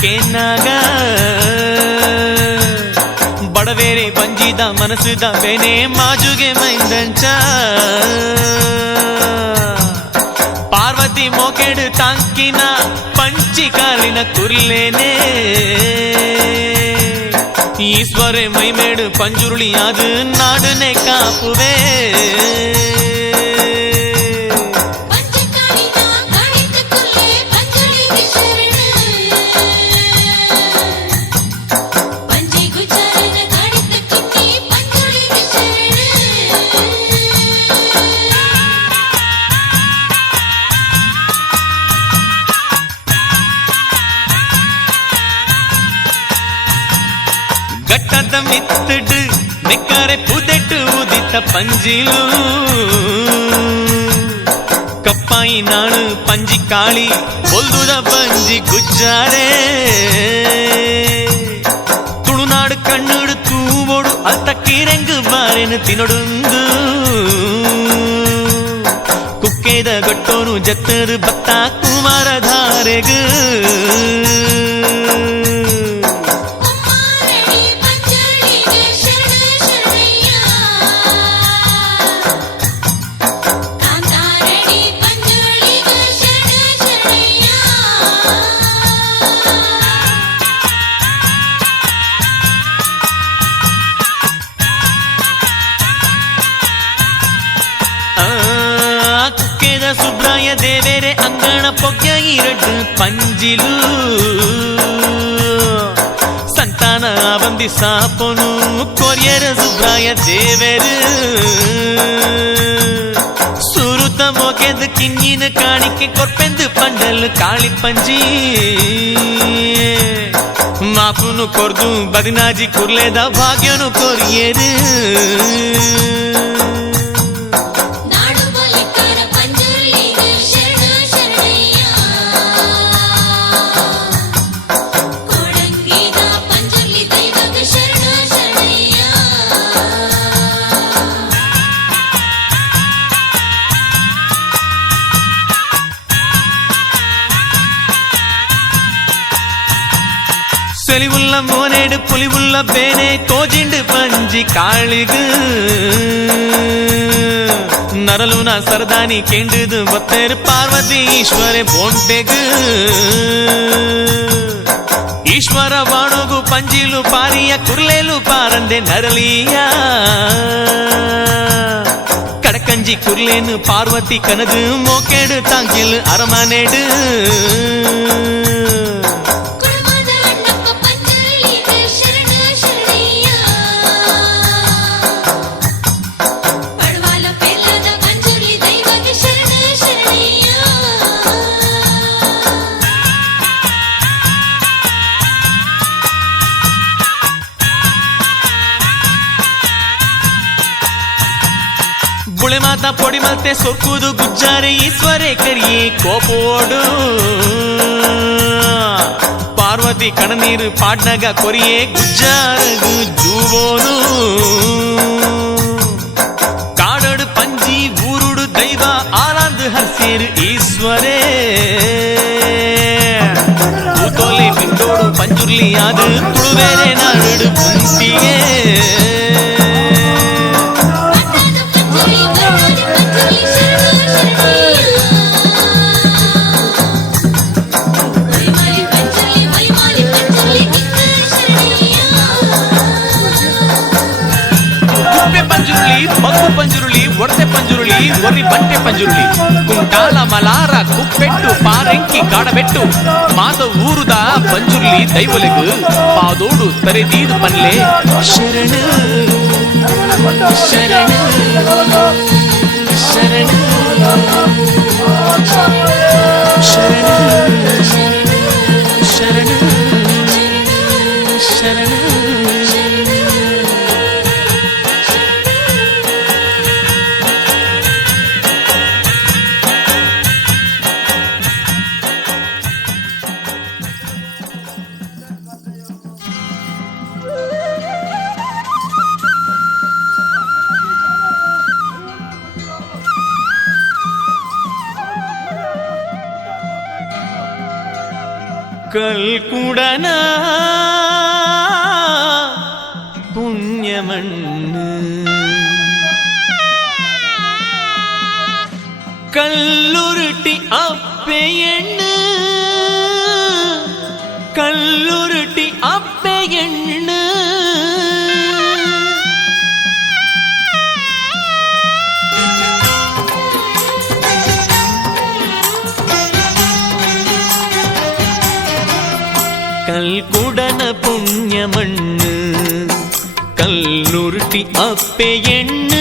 ಕೇನಾಗ ಬಡವೇರೆ ಬಂಜಿದ ಮನಸ್ಸುದ ಬೆನೆ ಮಾಜುಗೆ ಮೈದಂಚ ಪಾರ್ವತಿ ಮೋಕೆಡು ತಾಂಕಿನ ಪಂಚಿ ಕಾಲಿನ ಕುರ್ಲೇನೆ ಈಶ್ವರ ಮೈಮೇಡು ಪಂಜುರುಳಿಯಾದು ನಾಡುನೆ ಕಾಪುವೆ ಮೆಕ್ಕರೆ ಪುದೆಟ್ಟು ಉದಿತ ಪಂಜಿಲು ಕಪ್ಪಾಯಿ ನಾನು ಪಂಜಿ ಕಾಳಿ ಒಲ್ಲುದ ಪಂಜಿ ಗುಜ್ಜಾರೆ ತುಳುನಾಡು ಕಣ್ಣುಡು ತೂವೋಡು ಅತ್ತ ಕಿರಂಗು ಬಾರೆನು ತಿನೊಡುಂದು ಕುಕ್ಕೇದ ಗೊಟ್ಟೋನು ಜತ್ತದು ಬತ್ತ ಕುಮಾರಧಾರೆಗೂ పొక్క ఇరటు పంజిలు సంతాన వంది సాపను కొరియర సుబ్రాయ దేవరు சுருத்த மோகேந்து கிஞ்சின காணிக்கு கொற்பெந்து பண்டல் காளி பஞ்சி மாப்புனு கொர்தும் பதினாஜி குர்லேதா பாக்யனு கொரியரு புலி உள்ள பேனே கோஜிண்டு பஞ்சி காளிகு நரலுனா ಸರದಾನಿ கேண்டுது ಬತ್ತೇರು பார்வதி ಈಶ್ವರೆ ಬೊಂಟೆಗು ಈಶ್ವರ வாணுகு பஞ்சிலு பாரிய குர்லேலு பாரந்தே நரலியா கடக்கஞ்சி குர்லேனு பார்வதி கனது மோக்கேடு தாங்கில் அரமனேடு ಕುಳೆ ಮಾತ ಪೊಡಿ ಮತ್ತೆ ಸೊಕ್ಕುದು ಗುಜ್ಜಾರೆ ಈಶ್ವರೇ ಕರಿಯೇ ಕೋಪೋಡು ಪಾರ್ವತಿ ಕಣನೀರು ಪಾಟ್ನಾಗ ಕೊರಿಯೇ ಗುಜ್ಜಾರ ಗುಜ್ಜುವೋನು ಕಾಡಡು ಪಂಜಿ ಊರುಡು ದೈವ ಆರಾಂದು ಹರ್ಸೇರು ಈಶ್ವರೇ ತೋಲೆ ಪಿಂಡೋಡು ಪಂಜುರ್ಲಿ ಅದು ತುಳುವೇರೆ ನಾಡು ಪುಂತಿಗೆ ಪಂಜುರುಳಿ ಮಗ್ಗು ಪಂಜುರುಳಿ ಒಡತೆ ಪಂಜುರುಳಿ ಒರಿ ಬಂಟೆ ಪಂಜುರುಳಿ ಕುಂಟಾಲ ಮಲಾರ ಕುಪ್ಪೆಟ್ಟು ಪಾರೆಂಕಿ ಕಾಡಬೆಟ್ಟು ಮಾದ ಊರುದ ಪಂಜುರುಳಿ ದೈವಲೆಗು ಪಾದೋಡು ತರೆದೀದು ಪನ್ಲೆ ಶರಣ ಶರಣ ಶರಣ ಶರಣ ಶರಣ ಶರಣ കൽക്കുടന പുണ്യമണ് കല്ലുരുട്ടി അപ്പ அப்பே என்ன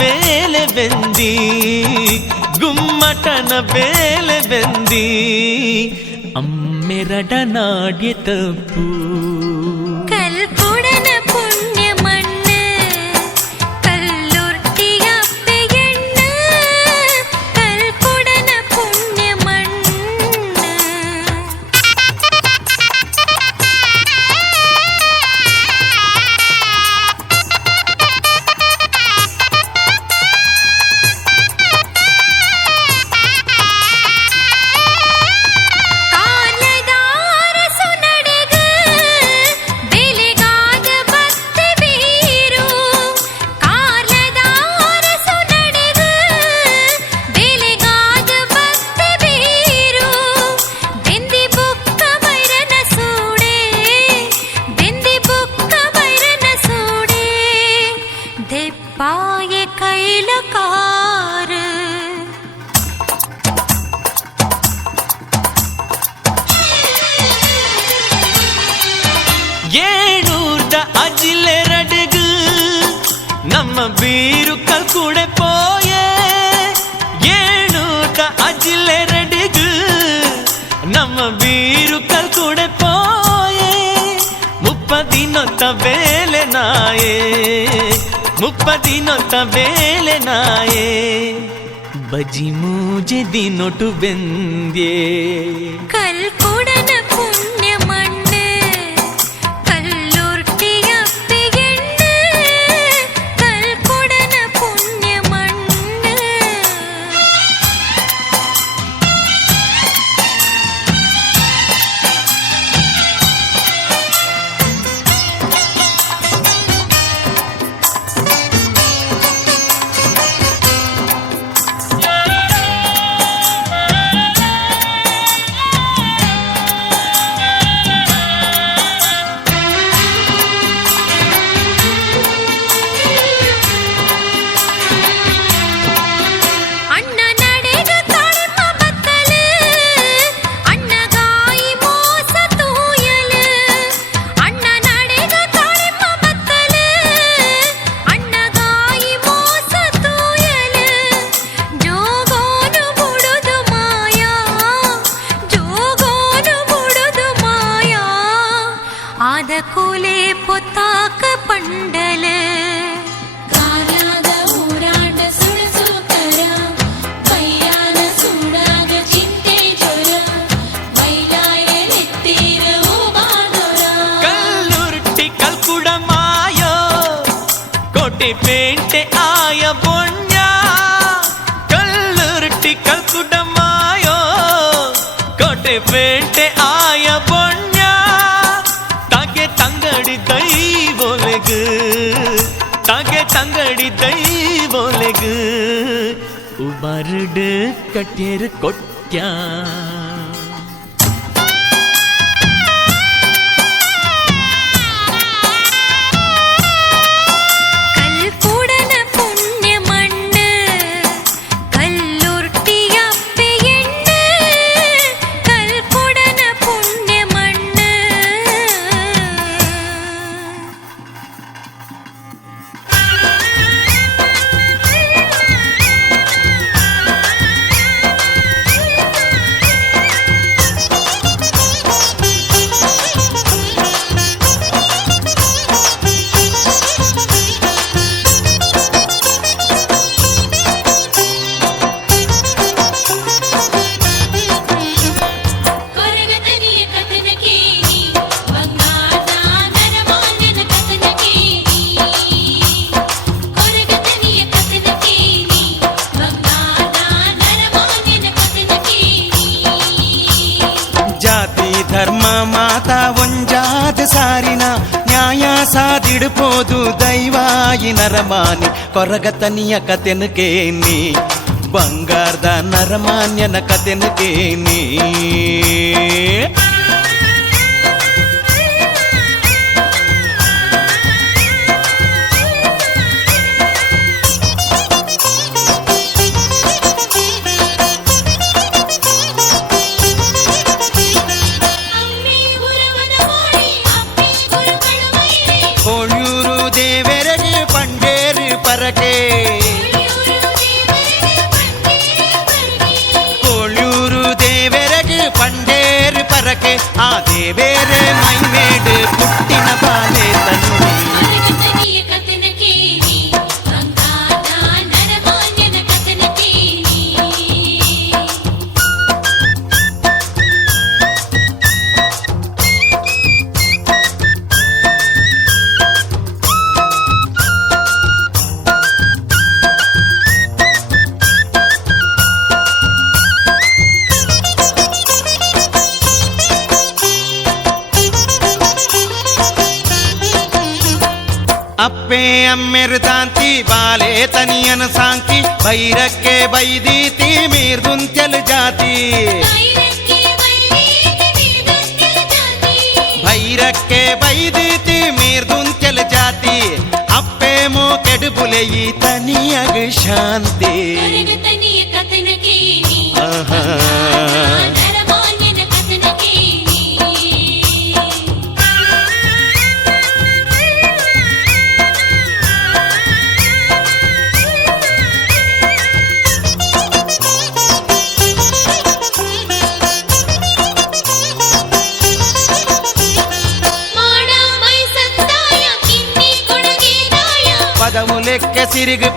ಬೇಲೆ ಬೆಂದಿ ಗುಮ್ಮಟನ ಬೇಲೆ ಬೆಂದಿ ಅಮ್ಮೆರಡ ನಾಡ್ಯ ತಪ್ಪು முப்பதினொத்த வேலை நாயே முப்பதினொத்த வேலை நாயே ಬಜಿ ಮೂಜೆ ದಿನೊಟು ಬೆಂದ್ಯೆ ಕಲ್ಕುಡನ పొట్టి పేంటే ఆయ బొన్యా కల్లురుటి కల్కుడమాయో కొట్టి పేంటే ఆయ బొన్యా తగే తంగడి దైవొలగు தகே தங்கடி தெய்வொலகு உபருடு கட்டியரு கொட்டியா ಕಾರಿನ ನ್ಯಾಯ ಸಾದಿಡ್ಬೋದು ದೈವಾಯಿ ನರಮಾನಿ ಕೊರಗತನಿಯ ಕತೆನಗೆ ನೀ ಬಂಗಾರದ ನರಮಾನ್ಯನ ಕತೆನಗೆ ನೀ ಬೈರಕ್ಕೆ ಬೈದೀತಿ ಮೀರ್ ದುಂತ್ಯಲ್ ಜಾತಿ ಬೈರಕ್ಕೆ ಬೈದೀತಿ ಮೀರ್ ದುಂತ್ಯಲ್ ಜಾತಿ ಅಪ್ಪೇಮೋ ಕೆಡುಬುಲೆ ಈತನಿಯಗ ಶಾಂತಿ తిరిగి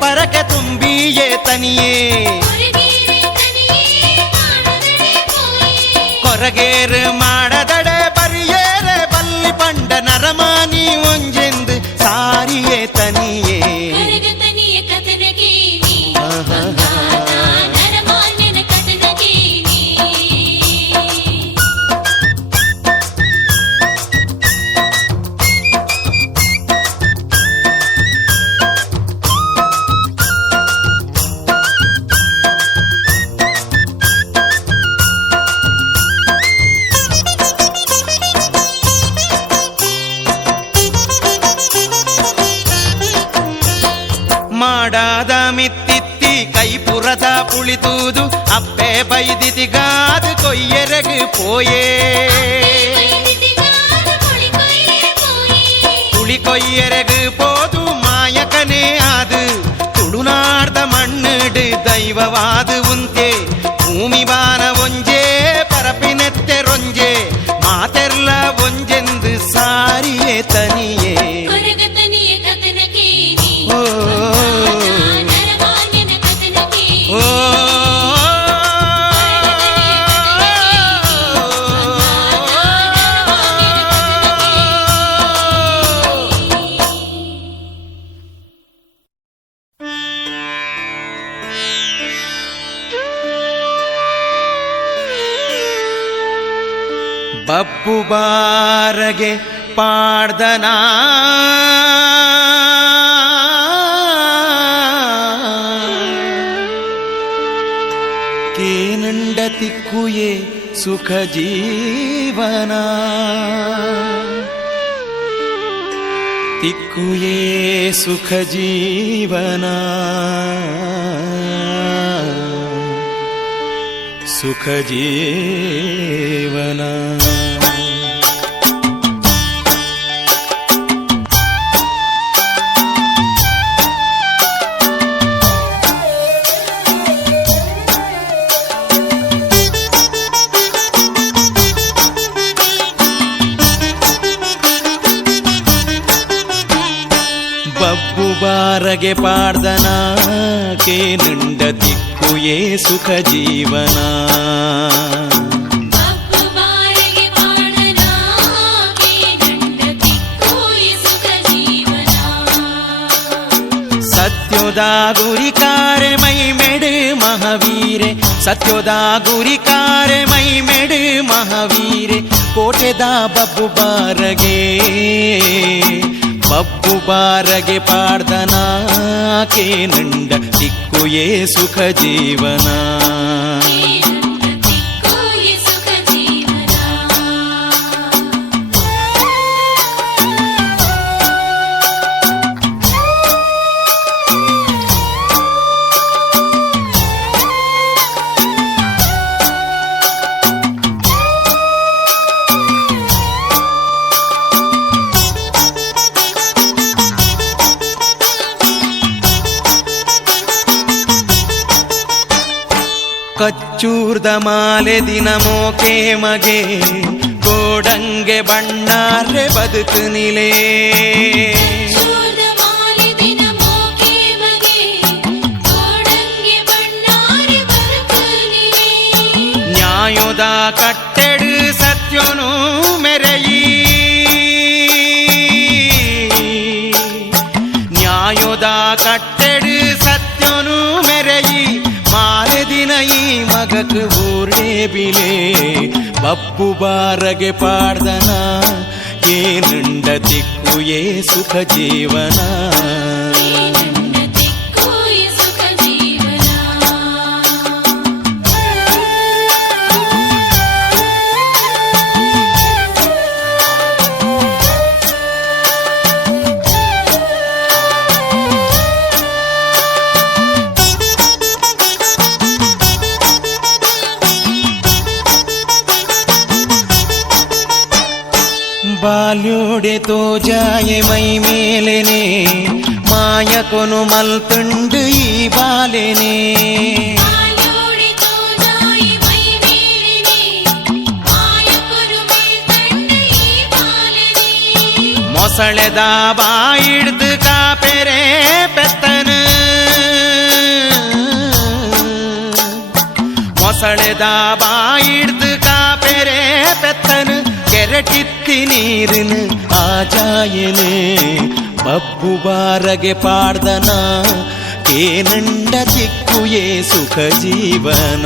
எரகு போ సుఖజీవనా తిక్కుయే సుఖజీవనా సుఖజీవనా ಪಬ್ಬು ಬಾರಗೆ ಪಾಡ್ದನ ಕೇನುಂಡ ದಿಕ್ಕು ಏ ಸುಖ ಜೀವನ ಸತ್ಯೋದಾ ಗುರಿಕಾರೆ ಮೈ ಮೆಡು ಮಹಾವೀರೆ ಸತ್ಯೋದಾ ಗುರಿಕಾರೆ ಮೈ ಮೆಡು ಮಹಾವೀರೆ ಕೋಟೆದ ಬಬ್ಬು ಬಾರಗೆ ಪಬ್ಬು ಬಾರಗೆ ಪಾಡ್ದನಾ ಕೇನುಂಡ ಏ ಸುಖ ಜೀವನ ಮುತ್ತಮಾಲೆ ದಿನಮೋಕೆ ಮಗೆ ಕೋಡಂಗೆ ಬಣ್ಣಾರೆ ಬದುಕು ನಿಲೇ ನ್ಯಾಯೋದ ಕಟ್ಟೆಡು ಸತ್ಯನು ಮೆರೆಯಿ ನ್ಯಾಯೋದ ಕಟ್ಟೆಡು ಸತ್ಯನು ಮೆರೆಯಿ ಮಾಲೆ ದಿನ ಈ ಮಗಕು ಬೇಬಿನೆ ಬಪ್ಪು ಬಾರಗೆ ಪಾಡ್ದನ ಏನಂಡ ದಿಕ್ಕು ಏ ಸುಖ ಜೀವನ യോജായമൈ മേലനെ മായകൊനു മൽത്തുണ്ട് ഈ ബാലനെ മൊസളെതാ ബായിടുത്ത് കാപ്പെരേ പെത്തന് മൊസളെതാ ബാ ಕೆರಟಿತ್ತಿ ನೀರಿನ ಆಜಾಯನೆ ಬಬ್ಬು ಬಾರಗೆ ಪಾಡ್ದನ ಕೇನಂಡ ಸಿಕ್ಕುಯೇ ಸುಖ ಜೀವನ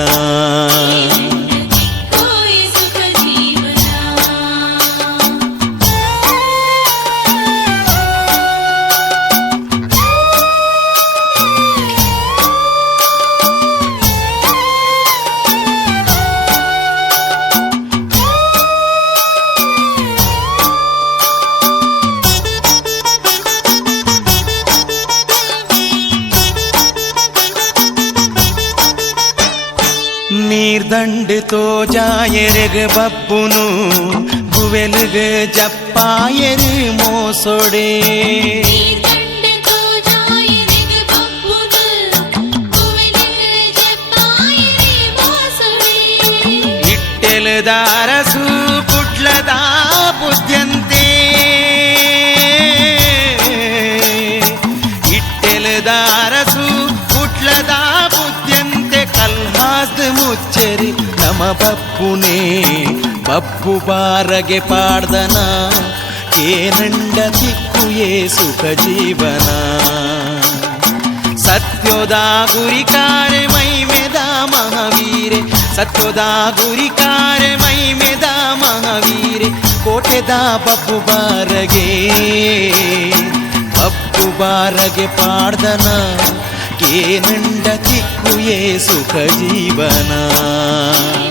ಗುವೆಲುಗ ಬಬ್ಬುನು ಗುವೆಲುಗ ಜಪ್ಪಾಯರು ಮೋಸೊಡೆ ಇಟ್ಟೆಲದಾರ મબપ્પુને બપ્પુ બારગે પાડdna કે નંડક તિકુ એ સુખ જીવના સત્યોદા ગુરીકારે મૈ મેદા મહાવીરે સત્યોદા ગુરીકારે મૈ મેદા મહાવીરે કોટેદા બપ્પુ બારગે બપ્પુ બારગે પાડdna કે નંડક તિકુ એ સુખ જીવના